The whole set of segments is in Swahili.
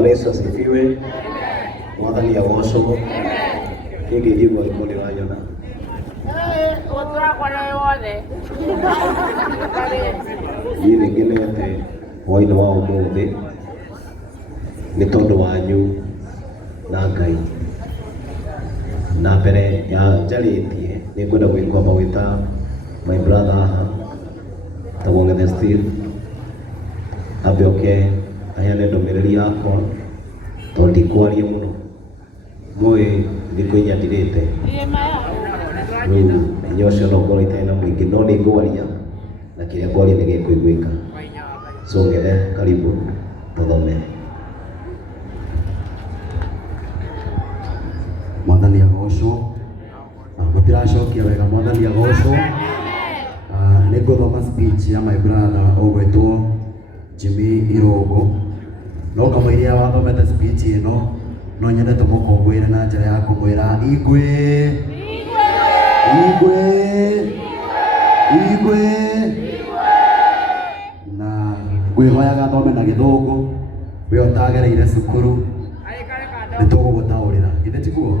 Bwana Yesu asifiwe. Mwathani agocwo. Hiki jimbo liko liwanyona. Yini ngenete hwainĩ wa ũmũthĩ nĩ tondũ wanyu na Ngai. Na mbere ya njarĩtie nĩ ngwenda gwĩkwamba gwĩta my brother haha tagwo Gethe Steve ambe oke aheane ndũmĩrĩri yakwa tondũ ndikwaria mũno. Mũĩ thikũ inya ndirĩte rĩu hinya ũcio no ngorwo itarĩ na mũingĩ no nĩ ngwaria na kĩrĩa ngwaria nĩ gĩkũiguĩka. So Gethe, karibu tũthome. Mwathani agocwo. Mũtiracokia wega, Mwathani agocwo. Nĩ ngũthoma speech ya my brother ũgwĩtwo Jimmy Irongo. No kamũiria wathomete speech ĩno no nyende tũmũkũngũĩre na njĩra ya kũmwĩra igwe na ngwĩhoyaga thome na Gĩthũngũ we ũtagereire cukuru nĩ tũgũgũtaũrĩra githĩ tiguo.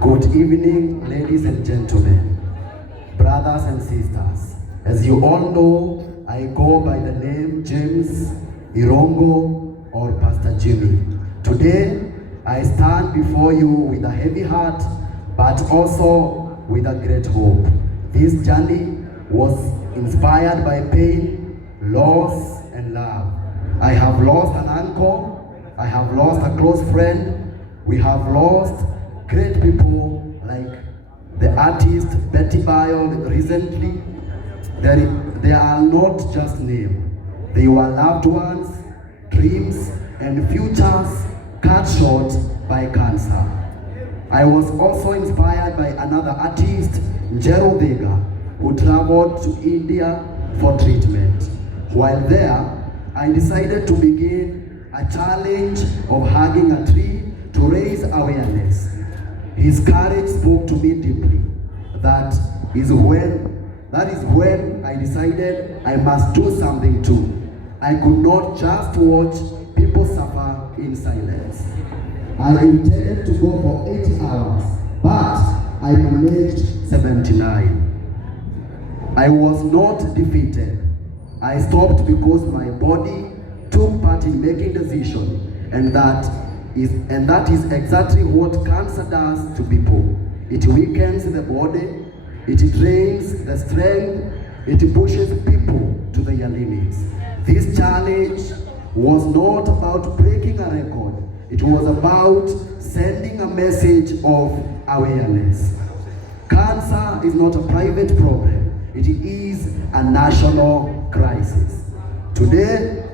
Good evening, ladies and gentlemen, brothers and sisters. As you all know, I go by the name James Irongo or Pastor Jimmy. Today, I stand before you with a heavy heart, but also with a great hope. This journey was inspired by pain, loss, and love. I have lost an uncle, I have lost a close friend, we have lost great people like the artist Betty Bayo recently. They are not just names, they were loved ones, dreams, and futures cut short by cancer. I was also inspired by another artist, Njero Vega, who traveled to India for treatment. While there, I decided to begin a challenge of hugging a tree to raise awareness. His courage spoke to me deeply. That is when I decided I must do something too. I could not just watch people suffer in silence. I intended to go for 80 hours, but I managed 79. I was not defeated. I stopped because my body took part in making decisions, and that is exactly what cancer does to people. It weakens the body, it drains the strength, it pushes people to their limits. This challenge was not about breaking a record, it was about sending a message of awareness. Cancer is not a private problem, it is a national crisis. Today,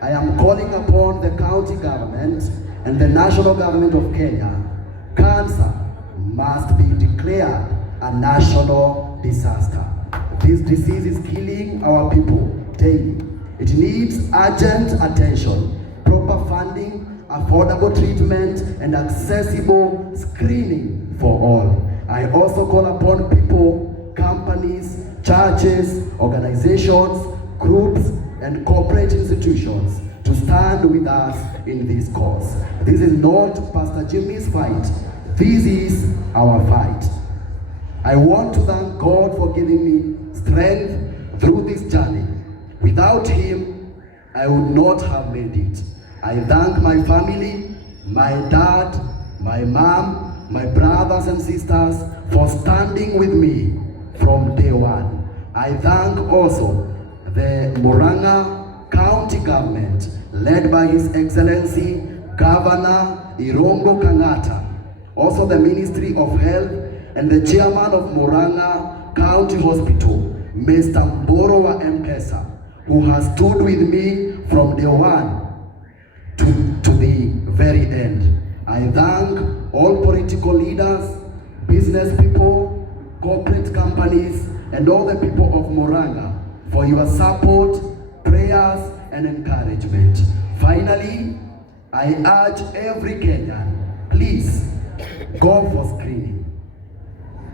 I am calling upon the county government and the national government of Kenya. Cancer must be declared a national disaster. This disease is killing our people daily. It needs urgent attention, proper funding, affordable treatment, and accessible screening for all. I also call upon people, companies, churches, organizations, groups, and corporate institutions to stand with us in this cause. This is not Pastor Jimmy's fight. This is our fight. I want to thank God for giving me strength through this journey. Without Him, I would not have made it. I thank my family, my dad, my mom, my brothers and sisters for standing with me from day one. I thank also the Murang'a County government led by His Excellency Governor Irongo Kang'ata, also the Ministry of Health and the Chairman of Murang'a County Hospital, Mr. Mboro wa M-Pesa, who has stood with me from day one to the very end. I thank all political leaders, business people, corporate companies, and all the people of Murang'a for your support, prayers, and encouragement. Finally, I urge every Kenyan, please go for screening.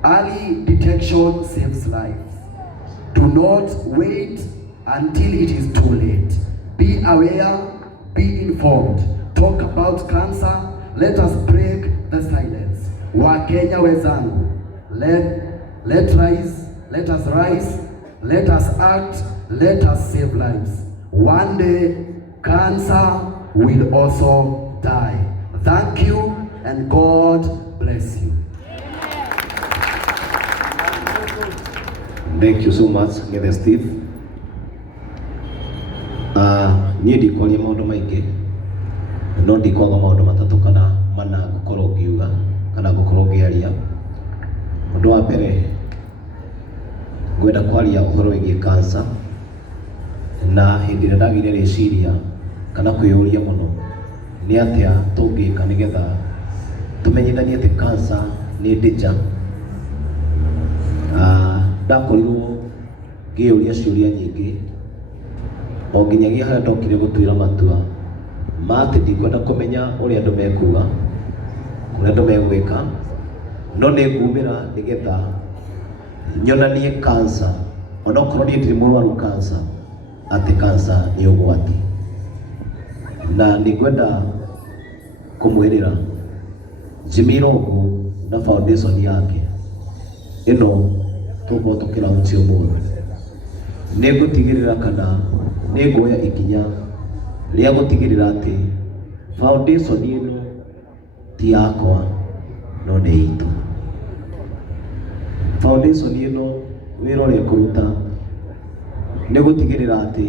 Early detection saves lives. Do not wait until it is too late. Be aware, be informed. Talk about cancer. Let us break the silence. Wakenya wenzangu, let us rise, let us act, let us save lives. One day, cancer will also die. Thank you and God bless you. Thank you so much, Mr. Steve. Niĩ ndikwaria maũndũ maingĩ, no ndikwaga maũndũ matatũ kana mana ngũkorwo ngiuga kana ngũkorwo ngĩaria. Ũndũ wa mbere, ngwenda kwaria ũhoro wĩgiĩ cancer, na hĩndĩ ĩrĩa ndagire rĩciria kana kwĩyũria mũno nĩ atĩa tũngĩka nĩgetha tũmenyithanie atĩ cancer nĩ danger. Ndakorirwo ngĩyũria ciũria nyingĩ o nginyagia harĩa ndokire gũtuĩra matua ma atĩ ndikwenda kũmenya ũrĩa andũ mekuga, ũrĩa andũ megwĩka, no nĩ ngumĩra nĩgetha nyonanie cancer, onokorwo niĩ ndirĩ mũrwaru cancer, atĩ cancer nĩ ũgwati. Na nĩ ngwenda kũmwĩrĩra Jimmy Rongo na foundation yake ĩno tũgũkorwo tũkĩraunchia ũmũthĩ, nĩ ngũtigĩrĩra kana nĩ nguoya ikinya rĩa gũtigĩrĩra atĩ foundation ĩno ti yakwa no nĩ itũ. Foundation ĩno wĩra ũrĩa ĩkũruta nĩ gũtigĩrĩra atĩ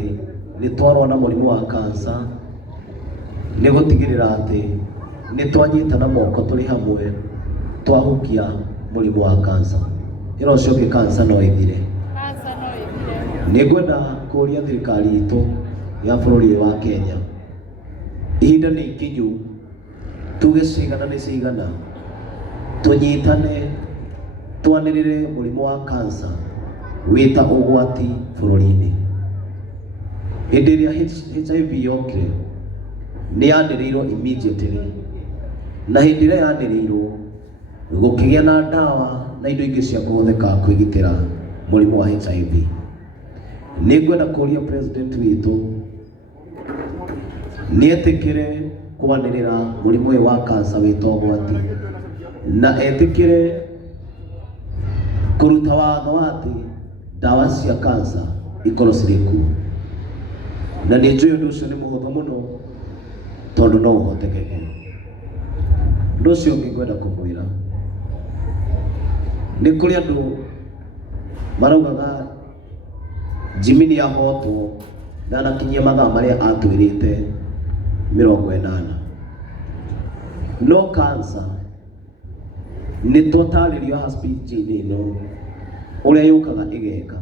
nĩ twarũa na mũrimũ wa cancer, nĩ gũtigĩrĩra atĩ nĩ twanyitana moko tũrĩ hamwe twahukia mũrimũ wa cancer. Ĩno ũcio ũngĩ cancer no ĩthire. Nĩ ngwenda kũria thirikari itũ ya bũrũri wa Kenya, ihinda nĩ ikinyu tuge cigana nĩ cigana tũnyitane twanĩrĩre mũrimũ wa cancer wĩta ũgwati bũrũri-inĩ. Hĩndĩ ĩrĩa HIV yokire nĩ yanĩrĩirwo immediately, na hĩndĩ ĩrĩa yanĩrĩirwo gũkĩgĩa na ndawa na indo ingĩ cia kũhũthĩka kwĩgitĩra mũrimũ wa HIV. Nĩ ngwenda kũria president witũ nĩ etĩkĩre kwanĩrĩra mũrimũ ũyũ wa cancer wĩta ũgwati, na etĩkĩre kũruta watho wa atĩ ndawa cia cancer ikorwo cirĩ kuo. Na nĩ njũĩ ũndũ ũcio nĩ mũhũthũ mũno tondũ no ũhotekeke. Ũndũ ũcio ũngĩ ngwenda kũmwĩra, nĩ kũrĩ andũ maraugaga Jimmy nĩ ahotwo ndanakinyia mathaa marĩa atwĩrĩte 80. No cancer nĩ tũtarĩrio hospital-inĩ ĩno ũrĩa yũkaga ĩgeka.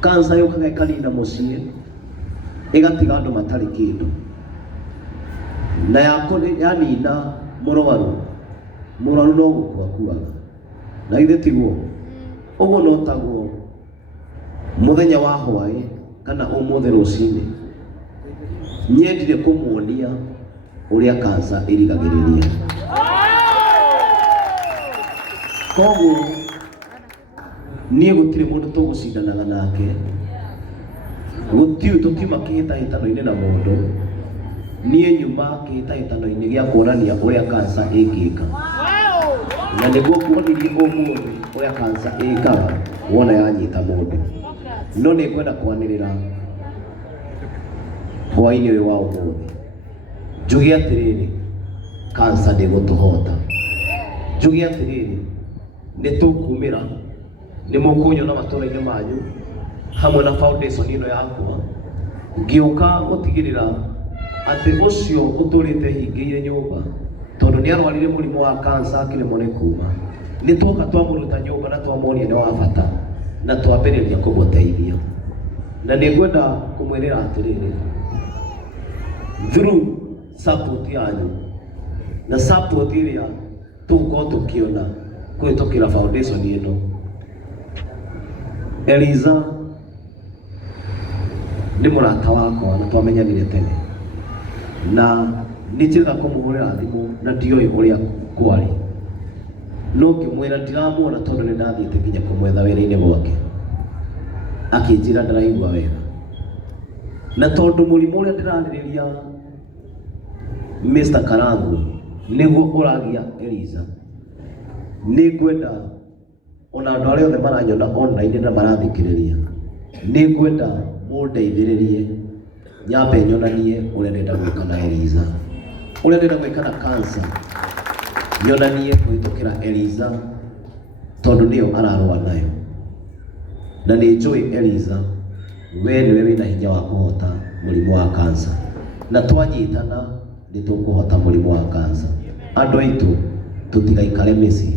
Cancer yũkaga ĩkanina mũciĩ, ĩgatiga andũ matarĩ kĩndũ, na yanina mũrwaru no gũkua akuaga. Na ithe tiguo ũguo no taguo mũthenya wa hwaĩ kana ũmũthĩ rũcinĩ nyendire kũmuonia ũrĩa cancer ĩrigagĩrĩria. Koguo niĩ gũtirĩ mũndũ tũgũcindanaga nake, tũtiuma kĩhĩtahĩtano-inĩ na mũndũ, niĩ nyuma kĩhĩtahĩtano-inĩ gĩa kuonania ũrĩa cancer ĩngĩka, na nĩguo kuonirie ũmũthĩ ũrĩa cancer ĩkaga wona yanyita mũndũ. No nĩ ngwenda kwanĩrĩra hwaĩ-inĩ ũyũ wa ũmũthĩ njuge atĩrĩrĩ, cancer ndĩgũtũhota. Njuge atĩrĩrĩ, nĩ tũkumĩra, nĩ mũkũnyona matũra-inĩ manyu hamwe na foundation ĩno yakwa, ngĩũka gũtigĩrĩra atĩ ũcio ũtũrĩte hingĩire nyũmba tondũ nĩ arwarire mũrimũ wa cancer akĩremwo nĩ kuuma, nĩ twoka twamũruta nyũmba na twamuonia nĩ wa bata na twambĩrĩria kũmũteithia. Na nĩ ngwenda kũmwĩrĩra atĩrĩrĩ, through support yanyu na support ĩrĩa tũgũkorwo tũkĩona kũhĩtũkĩra foundation ĩno, Eliza nĩ mũrata wakwa na twamenyanire tene, na nĩ njĩraga kũmũhũrĩra thimũ na ndioĩ ũrĩa kwarĩ, no ngĩmwĩra ndiramuona tondũ nĩ ndathiĩte nginya kũmwetha wĩra-inĩ gwake, akĩnjĩra ndaraigua wega. Na tondũ mũrimũ ũrĩa ndĩrarĩrĩria Mr. Karangu niguo uragia Eliza ni kwenda ona andũ arĩa othe maranyona online na marathikĩrĩria ni kwenda mũndeithĩrĩrie nyambe nyonanie ũrĩa ndĩrenda gwĩka na Eliza, ũrĩa ndĩrenda gwĩka na cancer, nyonanie kũhĩtũkĩra Eliza tondũ nĩyo ararũa nayo, na nĩ njũĩ Eliza we nĩwe wĩna hinya wa kũhota mũrimũ wa cancer, na twanyitana nĩ tũkũhota mũrimũ wa cancer. Andũ aitũ tũtigaikare mĩciĩ,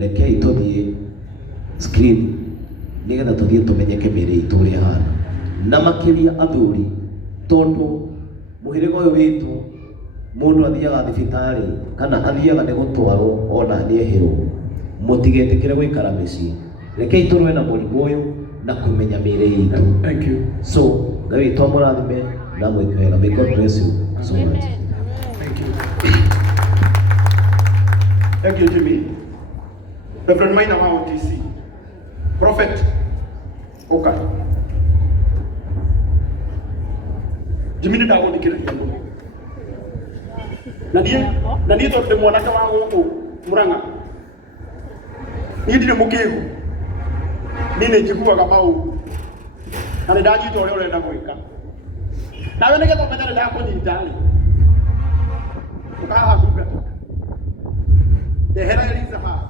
rekei tũthiĩ screen nĩgetha tũthiĩ tũmenyeke mĩĩrĩ itũ ũrĩa ĩhana, na makĩria athuri tondũ mũhĩrĩga ũyũ witũ mũndũ athiaga thibitarĩ kana athiaga nĩ gũtwarwo ona nĩehĩrwo. Mũtigetĩkĩre gũikara mĩciĩ, rekei tũrũe na mũrimũ ũyũ na kũmenya mĩĩrĩ itũ. Thank you. So Ngai witũ amũrathime na mwĩke wega. May God bless you so much. Thank you. Thank you, Jimmy. Reverend Maina wa OTC. Prophet Oka. Jimmy ndagũthikĩrĩria mũno. Na niĩ tondũ ndĩ mwanake wa gũkũ Murang'a. Niĩ ndirĩ mũkĩgu. Niĩ nĩ njiguaga maũndũ. Na nĩ ndanyita ũrĩa ũrenda gwĩka. Nawe nĩgetha ũmenye nĩ ndakũnyita-rĩ, ũkahaha ndungata. Ndehera Eliza haha.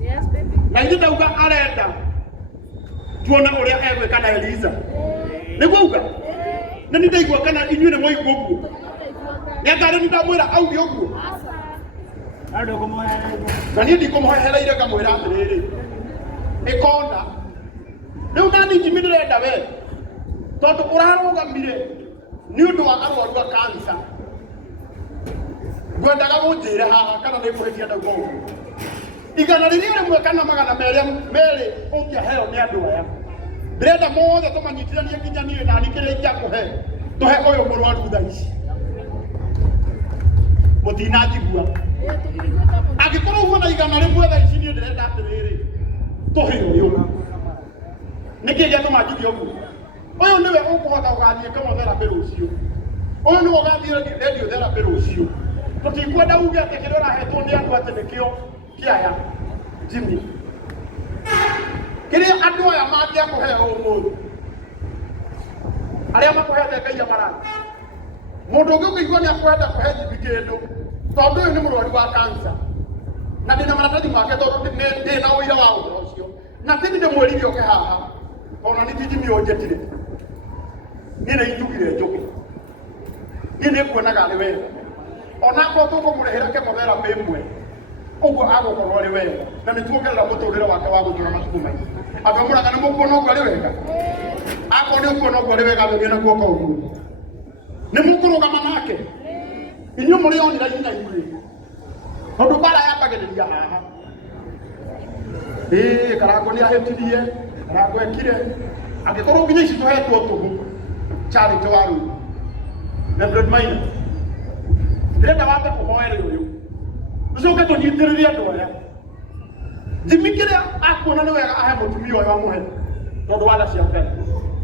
Yes, baby. Na ithuĩ ndauga arenda tuone ũrĩa egwĩka na Eliza. Nĩguo uga? Na nĩ ndaigua kana inyuĩ nĩ mwaigua ũguo. Nĩ atarĩ nĩ ndamwĩra auge ũguo. Na niĩ ndikũmũhehereire ngamwĩra atĩrĩrĩ, ĩkonda. Rĩu nani Jimmy ndĩrenda we, tondũ ũrarũgamire nĩ ũndũ wa arwaru a cancer. Ngwendaga mũnjĩre haha kana nĩ kũhĩtia ndauga ũguo. Igana rĩrĩa rĩmwe kana magana merĩ ũngĩaheo nĩ andũ aya. Ndĩrenda mothe tũmanyitithanie nginya niĩ na niĩ kĩrĩa ingĩakũhe tũhe ũyũ mũrwaru thaa ici. Mũtinanjigua. Angĩkorwo ũguo na igana rĩmwe thaa ici niĩ ndĩrenda atĩrĩrĩ, tũhe ũyũ. Nĩkĩ gĩatũmanjithia ũguo? Ũyũ nĩwe ũkũhota gũgathiĩ chemotherapy rũciũ. Ũyũ nĩwe ũgathiĩ radiotherapy rũciũ. Tũtikwenda uge atĩ kĩrĩa ũrahetwo nĩ andũ atĩ nĩkĩo kĩaya Jimmy. Kĩrĩa andũ aya mangĩakũhe ũmũthĩ, arĩa makũhete Ngai amarathime. Mũndũ ũngĩ ũngĩigua nĩ akwenda kũhe Jimmy kĩndũ tondũ ũyũ nĩ mũrwaru wa cancer, na ndĩna maratathi make tondũ ndĩ na ũira wa ũhoro ũcio, na ti nĩ ndĩmwĩrire oke haha ona nĩ ti Jimmy ũnjetire. Niĩ nĩ itugire njũke, niĩ nĩ kuonaga arĩ wega ona akorwo tũkũmũrĩhĩra chemotherapy ĩmwe ũguo agũkorwo arĩ wega, na nĩ tuongerera mũtũrĩre wake wa gũtũra matukũ maingĩ. Andũ a Mũrang'a nĩ mũkuona ũguo arĩ wega? Akorwo nĩ ũkuona ũguo arĩ wega thegĩa na guoka ũguo, nĩ mũkũrũgama nake inyuĩ mũrĩ onira ina inyuĩ, tondũ mbara yambagĩrĩria haha. Karango nĩ ahĩtirie, Karango ekire, angĩkorwo nginya ici tũhetwo tũhũ Charity wa Rũi. Reverend Maina, ndĩrenda wambe kũhoere ũyũ, tũcoke tũnyitĩrĩrie andũ aya. Jimmy kĩrĩa akuona nĩ wega ahe mũtumia ũyũ amũhe tondũ wa tha cia Ngai,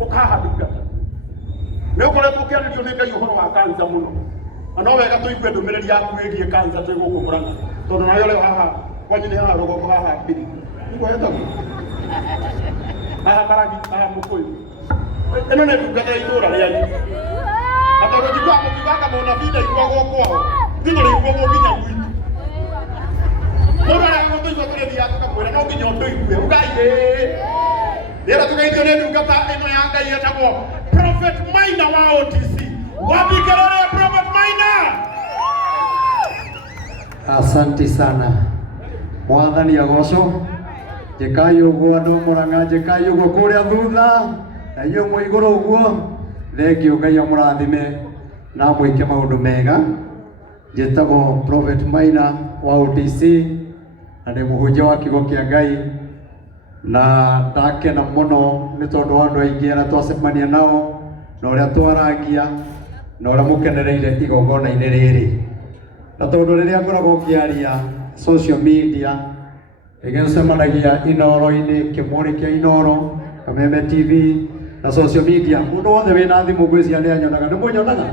ũkahaha ndungata. Nĩ ũkoretwo ũkĩarĩrio nĩ Ngai ũhoro wa cancer mũno, na no wega tũigue ndũmĩrĩri yaku ĩgiĩ cancer twĩ gũkũ Mũrang'a, tondũ nayo rĩo haha kwanyu nĩ haha rũgongo haha mbiri nĩkũhetagwo haha Karagi haha Mũkũyũ. Ĩno nĩ ndungata ya itũũra rĩanyu, na tondũ njiguaga mũkiuga mũnabii ndaiguagwo kwao, ithuĩ tũrĩiguagwo nginya gwitũ. Mũndũ arĩa gũtũigua tũrĩthiaga tũkamwĩra no nginya ũtũigue, ugai rĩera tũgeithio nĩ ndungata ĩno ya Ngai ĩtagwo Prophet Maina wa OTC. Wapi kelele Prophet Maina? Asante sana. Mwathani agocwo. Njekai ũguo andũ Mũrang'a, njekai ũguo kũrĩa thutha. Na inyuĩ mwĩ igũrũ ũguo. Thengio Ngai amũrathime na mwĩke maũndũ mega. Njĩtagwo Prophet Maina wa OTC na ndĩ mũhunjia wa kiugo kĩa Ngai, na ndakena mũno nĩ tondũ wa andũ aingĩ arĩa twacemania nao na ũrĩa twaragia na ũrĩa mũkenereire igongona-inĩ rĩrĩ. Na tondũ rĩrĩa ngoragwo ngĩaria social media ĩgĩcemanagia Inoro-inĩ, Kĩmũrĩ kĩa Inoro, Kameme TV na social media, mũndũ wothe wĩna thimũ ngwĩciria nĩ anyonaga. Nĩ mũnyonaga?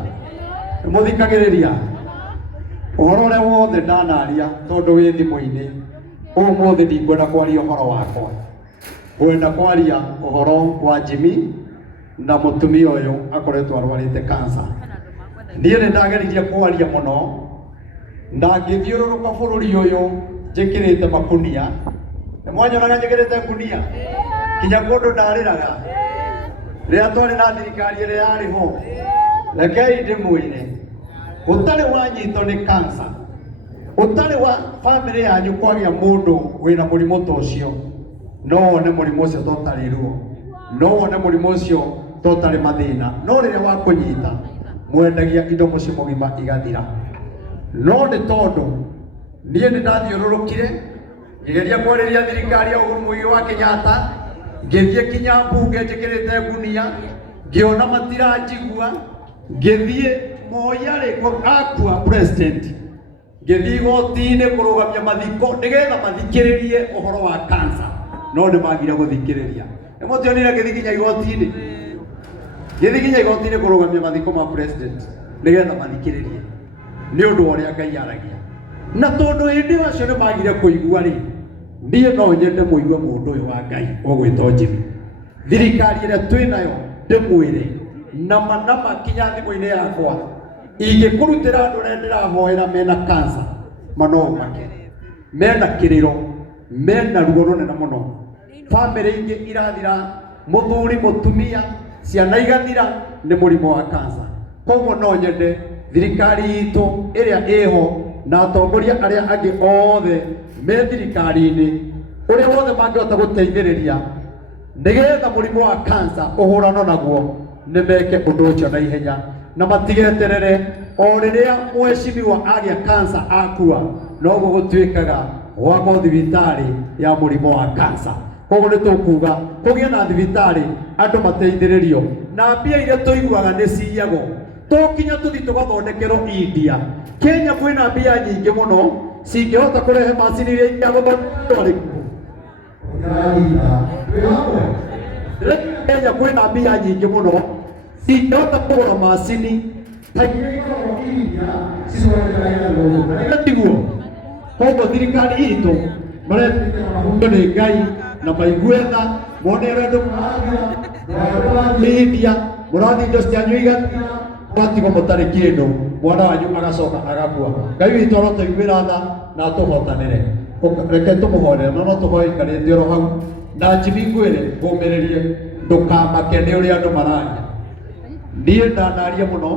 Nĩ mũthikagĩrĩria? Ũhoro ũrĩa wothe ndanaria tondũ wĩ thimũ-inĩ ũmũthĩ ndikwenda kwaria ũhoro wakwa. Ngwenda kwaria ũhoro wa Jimmy na mũtumia ũyũ akoretwo arwarĩte cancer. Niĩ nĩ ndageririe kwaria mũno na ngĩthiũrũrũka bũrũri ũyũ njĩkĩrĩte makunia. Nĩ mwanyonaga njĩkĩrĩte ngunia kinya kũndũ ndarĩraga rĩrĩa twarĩ na thirikari ĩrĩa yarĩ ho. Rekei ndĩmwĩre ũtarĩ wanyitwo nĩ cancer, ũtarĩ wa family yanyu kwagĩa mũndũ wĩna mũrimũ ta ũcio, no wone mũrimũ ũcio totarĩ ruo, no wone mũrimũ ũcio totarĩ mathĩna, no rĩrĩa wakũnyita mwendagia indo mũciĩ mũgima igathira. No nĩ tondũ niĩ nĩ ndathiũrũrũkire ngĩgeria kwarĩria thirikari ya Uhuru Muigai wa Kenyatta, ngĩthiĩ kinya mbunge njĩkĩrĩte ngunia, ngĩona matiranjigua, ngĩthiĩ Moi arĩ akua president, ngĩthiĩ igoti-inĩ kũrũgamia mathiko nĩgetha mathikĩrĩrie ũhoro wa cancer, no nĩ magire gũthikĩrĩria. Nĩ mũtionire ngĩthiĩ kinya igoti-inĩ, ngĩthiĩ kinya igoti-inĩ kũrũgamia mathiko ma president nĩgetha mathikĩrĩrie nĩ ũndũ wa ũrĩa Ngai aragia. Na tondũ hĩndĩ ĩyo acio nĩ magire kũigua rĩ, niĩ no nyende mũigue mũndũ ũyũ wa Ngai ũgwĩtwo Jimmy. Thirikari ĩrĩa twĩnayo ndĩmwĩre nama kinya thimũ-inĩ yakwa, ingĩkũrutĩra andũ arĩa ndĩrahoera mena cancer mano make, mena kĩrĩro, mena ruo rũnene mũno, family ingĩ irathira, mũthuri mũtumia, ciana igathira nĩ mũrimũ wa cancer. Koguo no nyende thirikari itũ ĩrĩa ĩho na atongoria arĩa angĩ othe me thirikari-inĩ ũrĩa wothe mangĩhota gũteithĩrĩria nĩgetha mũrimũ wa cancer ũhũranwo naguo, nĩ meke ũndũ ũcio na ihenya na matigeterere o rĩrĩa mheshimiwa agĩa cancer akua noguo gũtuĩkaga gwakwo thibitarĩ ya mũrimũ wa cancer. Koguo nĩ tũkuga kũgĩe na thibitarĩ andũ mateithĩrĩrio na mbia iria tũiguaga nĩ ciyagwo, tũkinya tũthiĩ tũgathondekerwo India. Kenya kwĩna mbia nyingĩ mũno cingĩhota kũrehe macini iria ingĩagũthondekwo. Kenya kwĩna mbia nyingĩ mũno cingĩhota kũgũra macini tiguo. Koguo thirikari itũ maretĩkĩra nĩ Ngai na maigue tha mone rendo mũrathiĩ India, mũrathiĩ indo cianyu igathira, mũgatigwo mũtarĩ kĩndũ, mwana wanyu agacoka agakua. Ngai witũ arotuiguĩra tha na tũhotanĩre. Reke tũmũhorere no tũhoe ikarĩte oro hau na Jimmy ngwĩre ngũmĩrĩrie ndũkamake nĩ ũrĩa andũ mararia. Niĩ ndanaria mũno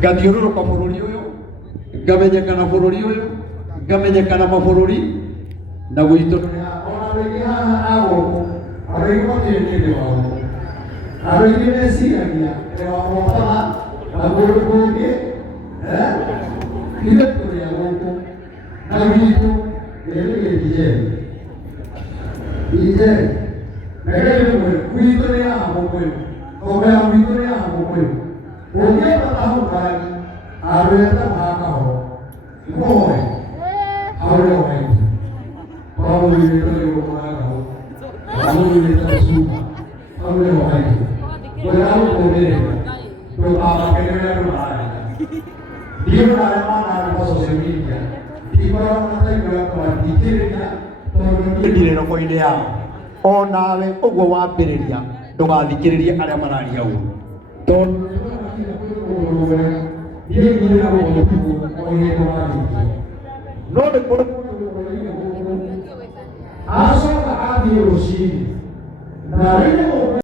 ngathiũrũrũka bũrũri ũyũ ngamenyekana bũrũri ũyũ ngamenyekana mabũrũri na gwitũ ona rĩngĩ haha agũkũ andũ aingĩ matirĩ wao, andũ aingĩ meciragia nĩ wa Mombatha na kũndũ kũngĩ ithuĩ tũrĩ a gũkũ na gwitũ gĩthiĩ ije nagere gwitũ nĩ haha Mũkũyũ, ngombe ya gwitũ nĩ haha Mũkũyũ. Ũngĩambata hau ngari andũ enda makaho moe hau nĩho haitũ twamũrĩte nĩ gũkũragaho twamũrĩte gũcuma hau nĩho haitũ. Kwĩra gũkũmĩrĩra ndũkamakenerera andũ mararia. Ndiũĩ arĩa manarĩma social media ndikoragwo na taimũ ya kũmathikĩrĩria tondũ ndirĩ robo-inĩ yao. O nawe ũguo wambĩrĩria ndũgathikĩrĩrie arĩa mararia ũguo tondũ no nĩ kũrĩ acoka athiĩ rũcinĩ na rĩrĩa